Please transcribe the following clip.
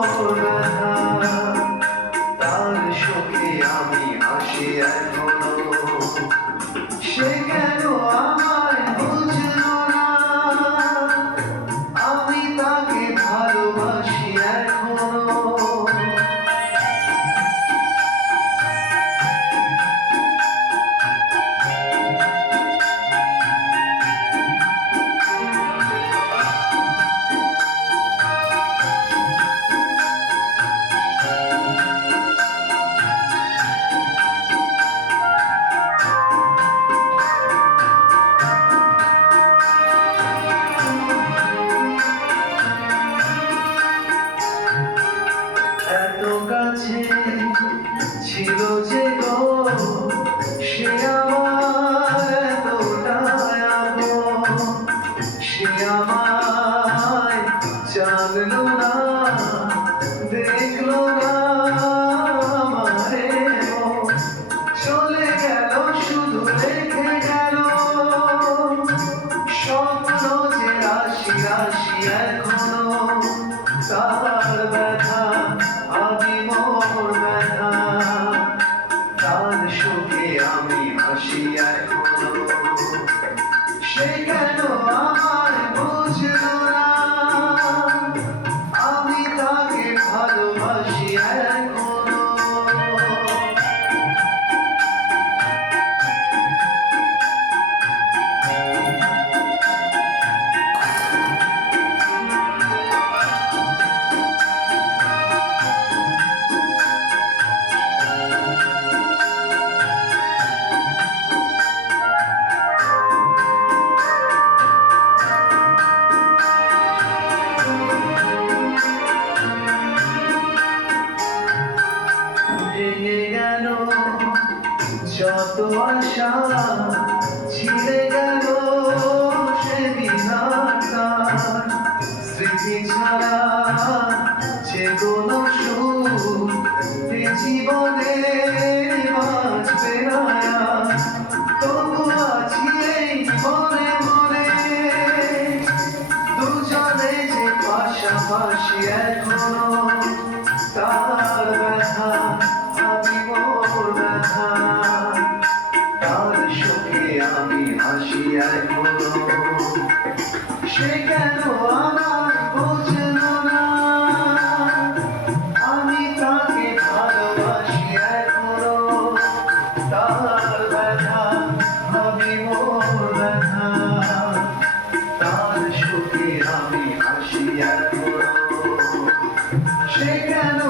মোর ব্যথা, তার শোকে আমি হাসি এখনো। সে কেন আমায় বুঝলো না, আমি তাকে ভালোবাসি এখনো। এত কাছে ছিল যে গো, সে আমার এতটাই আপন। সে আমায় জানলো না, দেখলো না আমারে ও। চলে গেল শুধু রেখে গেল স্বপ্ন যে রাশি রাশি এখনো। তার ব্যথা আমি মোর ব্যথা, তার শোকে আমি হাসি এখনো। সে কেন আমায় বুঝলো না, আমি তাকে ভালোবাসি এখনো। ভেঙে গেল যত আশা, ছিঁড়ে গেল সে বিধাতা। স্মৃতি ছাড়া যে কোনো সুখ এ জীবনে বাঁচবে না। তবু আছি এই মনে মনে, দুজনে যে পাশাপাশি এখনো। তার ব্যথা আমি মোর ব্যথা, তার শোকে আমি হাসি এখনো। সে কেন আমার বুঝলো না, আমি তাকে ভালোবাসি এখনো। তার ব্যথা আমি মোর ব্যথা, তার শোকে আমি হাসি এখনো। সে কেন